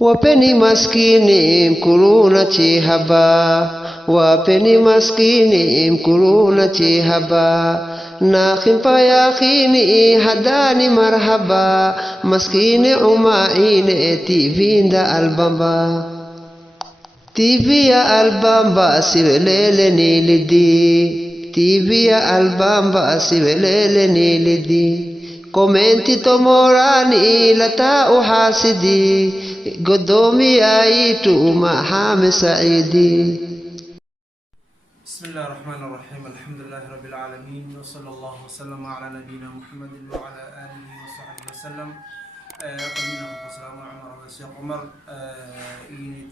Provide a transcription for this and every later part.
Wapeni maskini mkuluna chihaba, wapeni maskini mkuluna chihaba, na khimpa yakhini hadani marhaba, maskini umaine tivinda albamba, TV ya albamba siwelele nilidi, TV ya albamba siwelele nilidi, komenti tomorani lata uhasidi, قدومي آيتو محام سعيدي. بسم الله الرحمن الرحيم. الحمد لله رب العالمين، وصلى الله وسلم على نبينا محمد وعلى آله وصحبه وسلم. قلنا السلام عليكم الشيخ عمر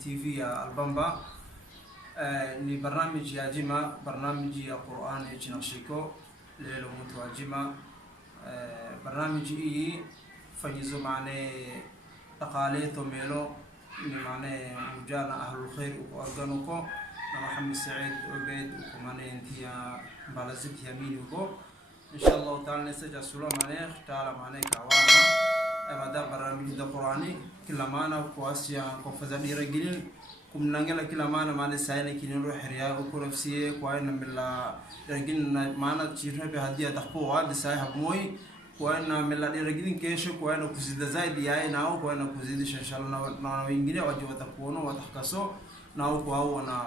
تي في البامبا ni barnaamij ya jima barnaamij ya Qur'an ee jinashiko lelo mutawajima barnaamij hii fanyizo maana تقاليد وميلو يعني مجانا أهل الخير وأرجانوكو محمد سعيد عبيد وكماني انتيا بالزبط يمينوكو إن شاء الله تعالى نسجل سلام عليك تعالى عليك عوانا مدى برامج القرآني كل معنا وقواسيا كوفزاني رجلين كم نانجلا كل معنا معنا ساينا كنيرو حريا وكورفسية كواين من لا رجلين معنا تشيرها بهدية تقوى بسايها بموي kwaena meladi regini kesho kwaena kuzida zaidi yae nao kwaena kuzidisha inshallah na wengine waje watakuona watakaso nao kwao wana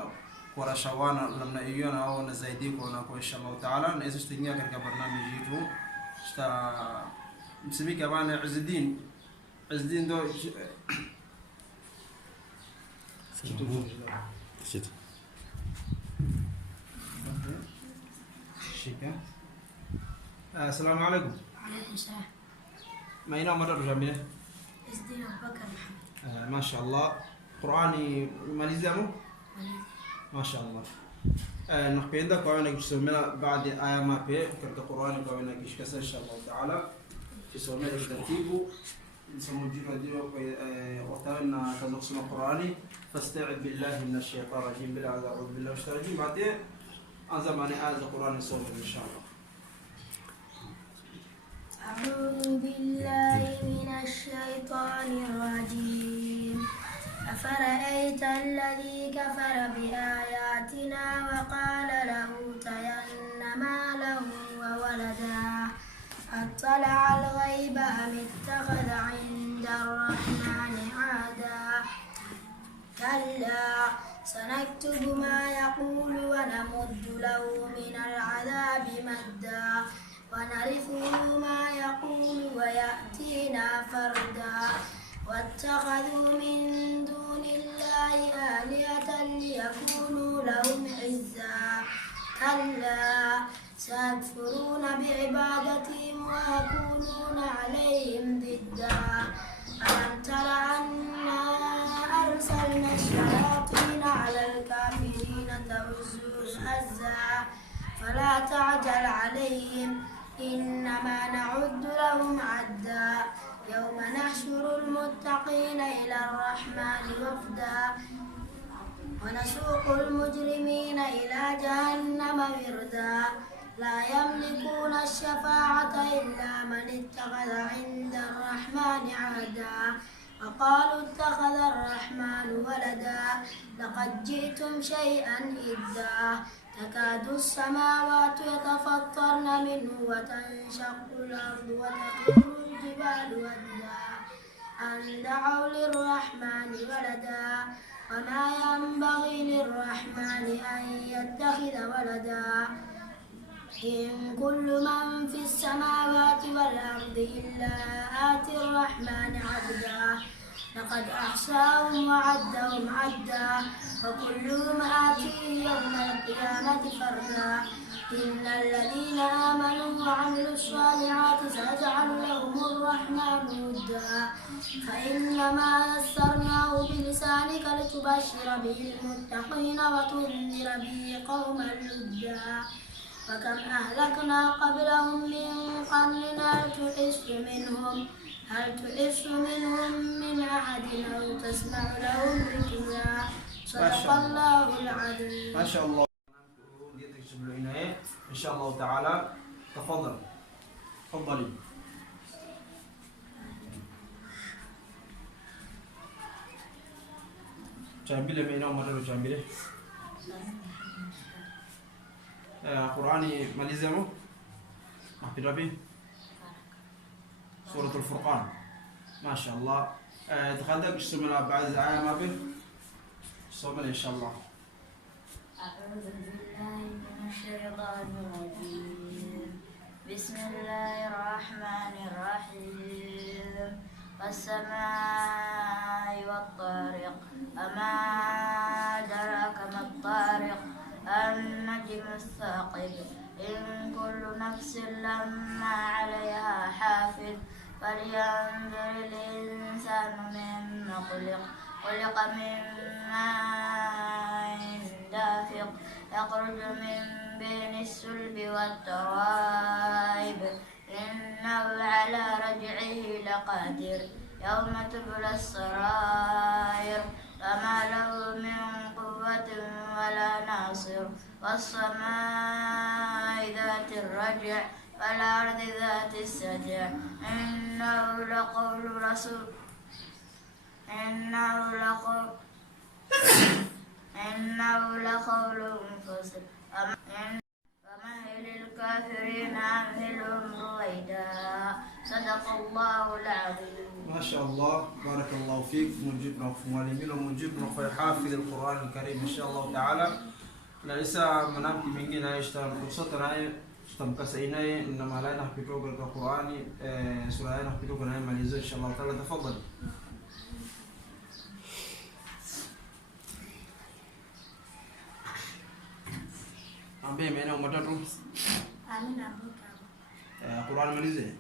kurashawana namna hiyo nao na zaidi kwa inshallah taala na hizo tutingia katika barnamiji yetu sta msibika bana Izzuddin ndo shika. Assalamu alaikum. ما ينام مرة جميلة. إزدين أبو بكر محمد. ما شاء الله. قرآني ماليزامو؟ ما شاء الله. نحبين ده قوينا كيسومنا بعد آية ما بيه كرد قرآني قوينا كيش كسر إن شاء الله تعالى. كيسومنا ترتيبه نسمو جينا ديو وقتنا كذا قسم القرآني فاستعذ بالله من الشيطان الرجيم بالله أعوذ بالله من الشيطان الرجيم بعدين أنزل آية القرآن الصوت إن شاء الله. أعوذ بالله من الشيطان الرجيم. أفرأيت الذي كفر بآياتنا وقال لأوتين مالا وولدا أطلع الغيب أم اتخذ عند الرحمن عهدا كلا سنكتب ما يقول ونمد له من العذاب مدا ونرثه ما يقول ويأتينا فردا واتخذوا من دون الله آلهة ليكونوا لهم عزا كلا سيكفرون بعبادتهم ويكونون عليهم ضدا ألم تر أنا أرسلنا الشياطين على الكافرين تؤزهم أزا فلا تعجل عليهم إنما نعد لهم عدا يوم نحشر المتقين إلى الرحمن وفدا ونسوق المجرمين إلى جهنم وردا لا يملكون الشفاعة إلا من اتخذ عند الرحمن عهدا وقالوا اتخذ الرحمن ولدا لقد جئتم شيئا إدا تكاد السماوات يتفطرن منه وتنشق الأرض وتخر الجبال هدا أن دعوا للرحمن ولدا وما ينبغي للرحمن أن يتخذ ولدا إن كل من في السماوات والأرض إلا آتي الرحمن عبدا لقد أحصاهم وعدهم عدا وكلهم آتيه يوم القيامة فردا إن الذين آمنوا وعملوا الصالحات سيجعل لهم الرحمن ودا فإنما يسرناه بلسانك لتبشر به المتقين وتنذر به قوما لدا وكم أهلكنا قبلهم من قرن هل تحس منهم من أحد أو تسمع لهم ذكرا صدق الله العظيم. ما شاء الله. إن شاء الله تعالى تفضلي. جامبيل ما ينام مرة جامبيل قرآني ماليزمو أحبي ربي سورة الفرقان ما شاء الله تخدك سمنا بعد آية ما به سمنا إن شاء الله. أعوذ بالله من الشيطان الرجيم بسم الله الرحمن الرحيم والسماء والطارق أما أدراك ما الطارق النجم الثاقب إن كل نفس لما عليها حافظ فلينظر الإنسان مما خلق من ماء دافق يخرج من بين الصلب والترائب إنه على رجعه لقادر يوم تبلى السرائر فما له من قوة ولا ناصر والسماء ذات الرجع والأرض ذات السجع إنه لقول فصل فمهل الكافرين أمهلهم رويدا صدق الله العظيم. ما شاء الله بارك الله فيك مجيبنا في معلمين ومجيبنا في حافظ القرآن الكريم إن شاء الله تعالى. ليس منامك من جنا يشتغل فرصتنا تمكسينا إنما لا نحبطوك القرآن سورة نحبطوك نعم ماليزة إن شاء الله تعالى. تفضل. أمبي مين أو متى قرآن ماليزة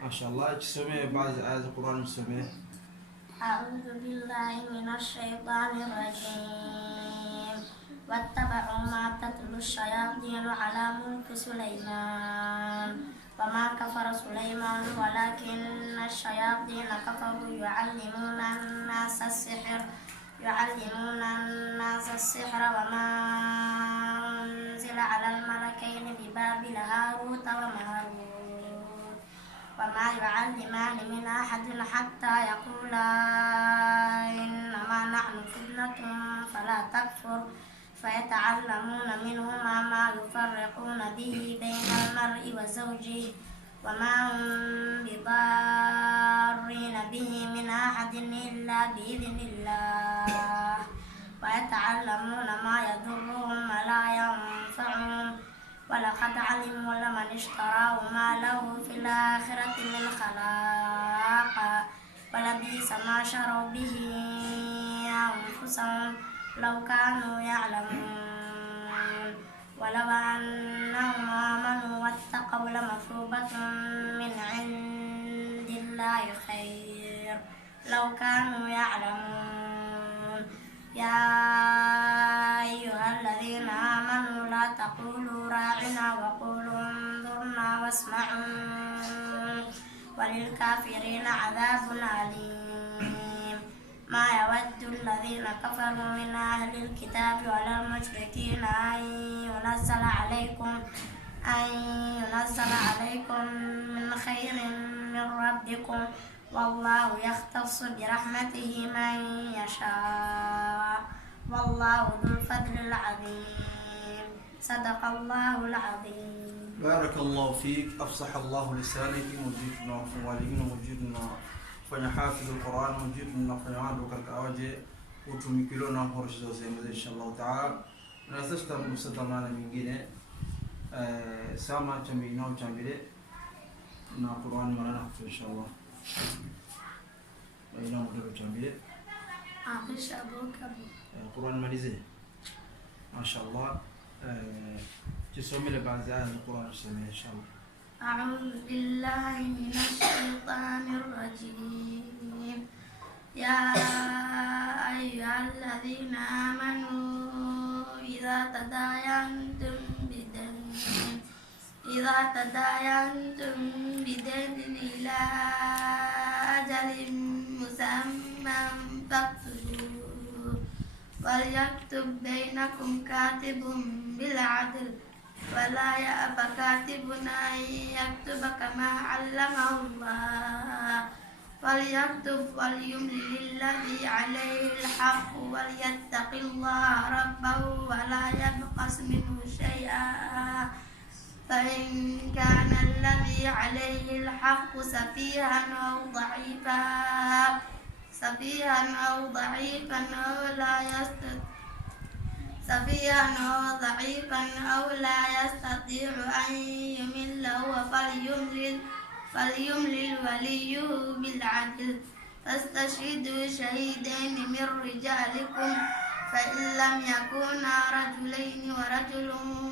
ما شاء الله. تسمع بعض آيات القرآن تسمع. أعوذ بالله من الشيطان الرجيم واتبعوا ما تتلو الشياطين على ملك سليمان وما كفر سليمان ولكن الشياطين كفروا يعلمون الناس السحر وما أنزل على الملكين ببابل هاروت وماروت وما يعلمان من أحد حتى يقولا إنما نحن فتنة فلا تكفر فيتعلمون منهما ما يفرقون به بين المرء وزوجه وما هم بضارين به من أحد إلا بإذن الله ويتعلمون ما يضرهم ولا ينفعهم ولقد علموا لمن اشتراه ما له في الآخرة من خلاق ولبئس ما شروا به أنفسهم لو كانوا يعلمون ولو أنهم آمنوا واتقوا لمثوبة من عند الله خير لو كانوا يعلمون. يا أيها الذين آمنوا لا تقولوا راعنا وقولوا انظرنا واسمعوا وللكافرين عذاب أليم. ما يود الذين كفروا من أهل الكتاب ولا المشركين أن ينزل عليكم من خير من ربكم والله يختص برحمته من يشاء والله ذو الفضل العظيم. صدق الله العظيم. بارك الله فيك أفصح الله لسانك مجيبنا ومعلمين ومجيبنا فنحافظ القرآن ومجيبنا فنعاد كالكاوجي وتمكلونا فرشة زي إن شاء الله تعالى. نستمر مستمعنا من جنة سامع جميعنا وجميلة نا قرآن مرنا إن شاء الله. وإنا مدرب جميلة. أخش أبوك قرآن ماليزي ما شاء الله. تسمي لبعض آيات القرآن السميع إن شاء الله. أعوذ بالله من الشيطان الرجيم. يا أيها الذين آمنوا إذا تداينتم بدين إلى أجل مسمى فاكتبوه وليكتب بينكم كاتب بالعدل ولا يأب كاتب أن يكتب كما علمه الله فليكتب وليملل الذي عليه الحق وليتق الله ربه ولا يبخس منه شيئا فإن كان الذي عليه الحق سفيها أو ضعيفا أو لا يستطيع أن يمل هو فليملل وليه بالعدل فاستشهدوا شهيدين من رجالكم فإن لم يكونا رجلين ورجل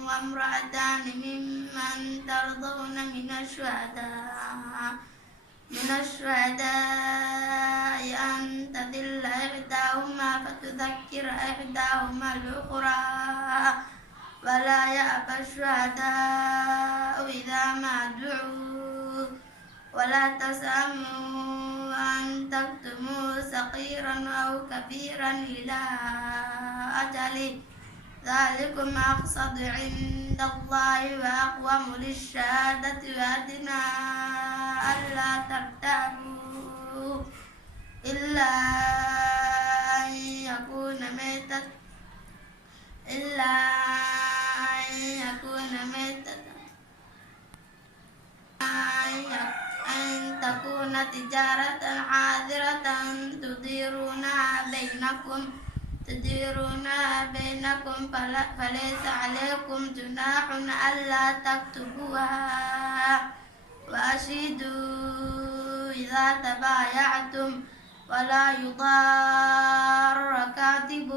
وامرأتان ممن ترضون من الشهداء أن تضل إحداهما فتذكر إحداهما الأخرى ولا يأبى الشهداء إذا ما دعوا ولا تسأموا أن تكتموا صغيرا أو كبيرا إلى أجله ذلكم أقسط عند الله وأقوم للشهادة وأدنى ألا ترتابوا إلا أن يكون ميتة أن تكون تجارة حاضرة تديرونها بينكم فليس عليكم جناح ألا تكتبوها وأشهدوا إذا تبايعتم ولا يضار كاتب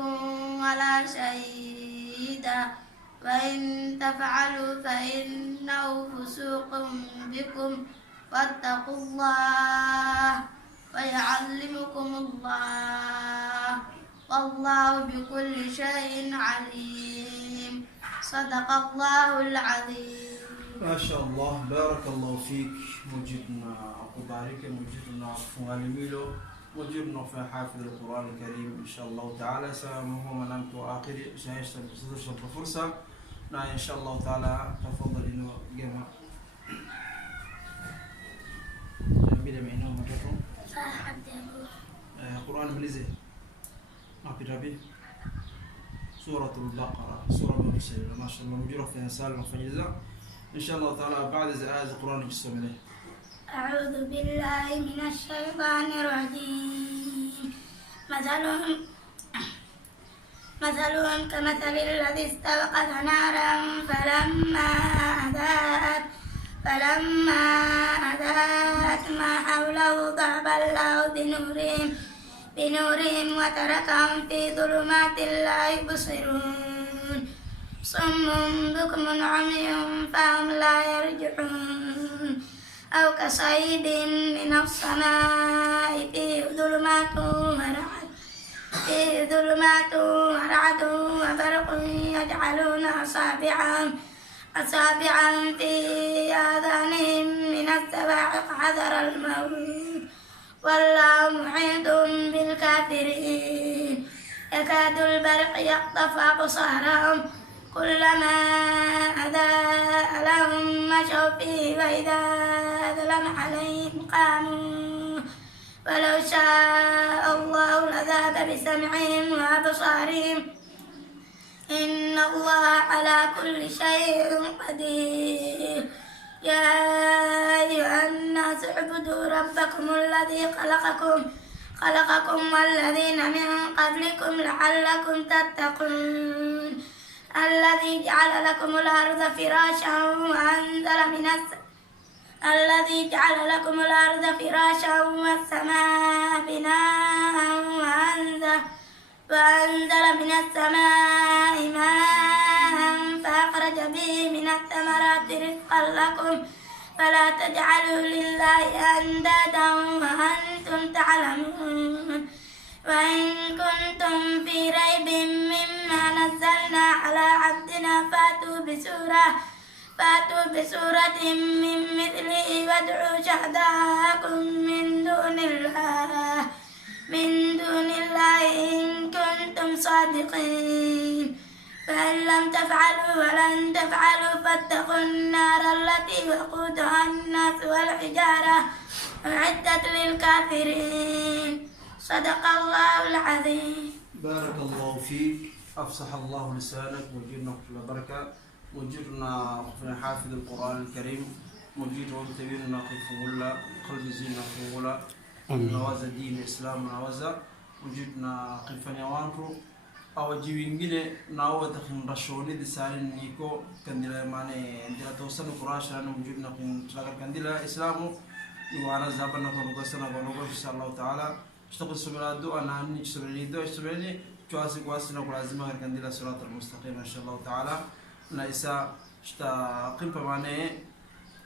ولا شهيد وإن تفعلوا فإنه فسوق بكم واتقوا الله ويعلمكم الله والله بكل شيء عليم صدق الله العظيم. ما شاء الله بارك الله فيك مجدنا أقبارك مجدنا فوالميلو مجدنا في حافظ القرآن الكريم إن شاء الله تعالى سامه منامت آخر سيشتغل فرصة إن شاء الله تعالى تفضل إنه جمع بلا معنا مكتوب قرآن مليزي أبي ربي سورة البقرة سورة مرسلة ما شاء الله مجرد فيها سالم فجزا إن شاء الله تعالى بعد آية القرآن يجسم عليه. أعوذ بالله من الشيطان الرجيم مثلهم كمثل الذي استوقد نارا فلما أضاءت ما حوله ذهب الله بنورهم وتركهم في ظلمات لا يبصرون صم بكم عمي فهم لا يرجعون أو كصيب من السماء فيه ظلمات ورعد وبرق يجعلون أصابعهم في آذانهم من الصواعق حذر الموت والله محيط بالكافرين يكاد البرق يخطف أبصارهم كلما أضاء لهم مشوا فيه وإذا أظلم عليهم قاموا ولو شاء الله لذهب بسمعهم وأبصارهم إن الله على كل شيء قدير يا أيها الناس اعبدوا ربكم الذي خلقكم والذين من قبلكم لعلكم تتقون الذي جعل لكم الأرض فراشا والسماء بناء وأنزل من السماء ماء فأخرج به من الثمرات رزقا لكم فلا تجعلوا لله أندادا وأنتم تعلمون وإن كنتم في ريب مما نزلنا على عبدنا فأتوا بسورة من مثله وادعوا شهداءكم من دون الله إن كنتم صادقين فإن لم تفعلوا ولن تفعلوا فاتقوا النار التي وقودها الناس والحجارة أعدت للكافرين صدق الله العظيم. بارك الله فيك، أفصح الله لسانك، وجدنا كل بركة، وجدنا حافظ القرآن الكريم، وجدنا تبيننا قفولا قلب زينة قفولا نوازا دين الإسلام نوازا، وجدنا قفني وانكو أو جيبينجيني ناوة تخن رشوني دي سالين نيكو كندلا ماني دلا توصل قراش لأنه وجدنا كن كندلا إسلامو يوانا زابنا كونو قصنا كونو إن شاء الله تعالى اشتغل سبرادو أنا عني سبريدو اشتغلني جواسي قواسنا كلازم غير كندلا صراط المستقيم إن شاء الله تعالى نايسا اشتا قيمة ماني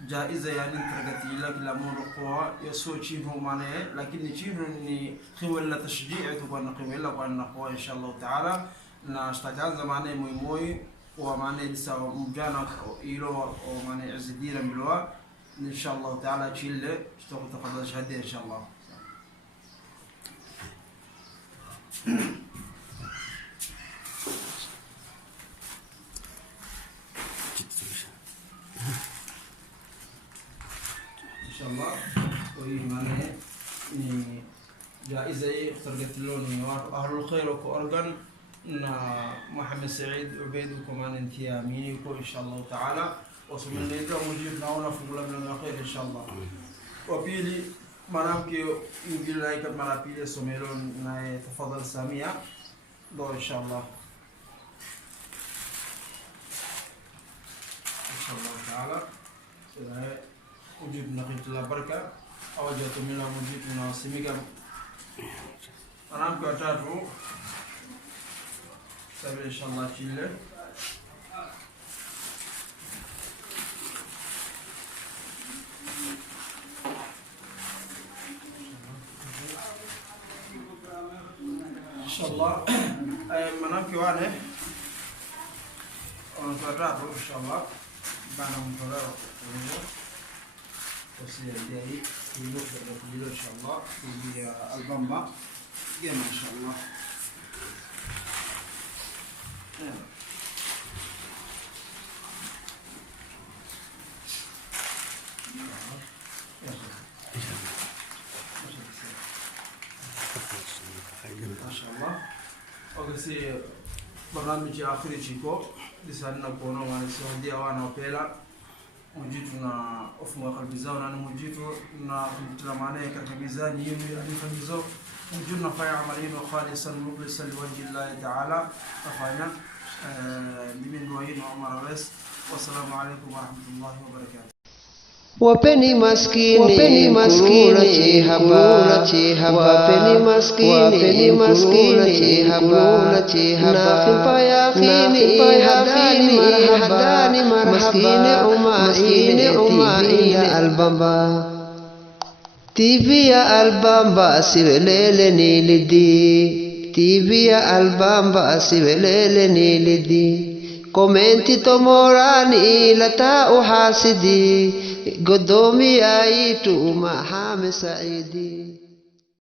جائزة يعني ترقتي لك لامون قوة يسوي شيء هو ماني لكن شيء إني خويلة تشجيع تبغى خويلة وأنا قوة إن شاء الله تعالى ناشتغل زماني موي وماني لسه مجانا إيلو وماني عز الدين بلوا إن شاء الله تعالى تشيل اشتغل تقدر شهادة إن شاء الله. إن شاء الله وهي معناه إني جائزة اخترقت لوني أهل الخير وكأرجن إن محمد سعيد عبيد وكمان انتي أمينكو إن شاء الله تعالى وسمعنا إذا مجيب ناونا في قلوب من الخير إن شاء الله. وبيلي منامك يمكن لايك منابيلي سميرون ناي تفضل سامية دو إن شاء الله. إن شاء الله تعالى وجود نقيت الله بركة أوجدت منا وجود منا سميكا أنا أمك أتاتو سبيل إن شاء الله تشيله إن شاء الله منامك وانه أنا أتاتو إن شاء الله بعد مطلع وسيلة ديالي في إن شاء الله في البامبا جينا إن شاء الله. ما شاء الله. وقسي برنامج آخر شيء لساننا كونا وانا سعودية وانا وبيلا مجيتنا أفهم قلبيزاو أنا مجيتنا تلامانة كقلبيزان يوم قلبيزاو مجيتنا في عملين وخالصا مخلصا لوجه الله تعالى أخوينا لمن وين وعمر بس والسلام عليكم ورحمة الله وبركاته. Wapeni maskini kurula chihaba, wapeni maskini kurula chihaba, na khimpa yakhini hadani marhaba, maskini umai ya albamba, TV ya albamba sivelele nilidi, TV ya albamba sivelele nilidi, komenti tomorani lata uhasidi, قدومي يا إيتو محامي سعيدي.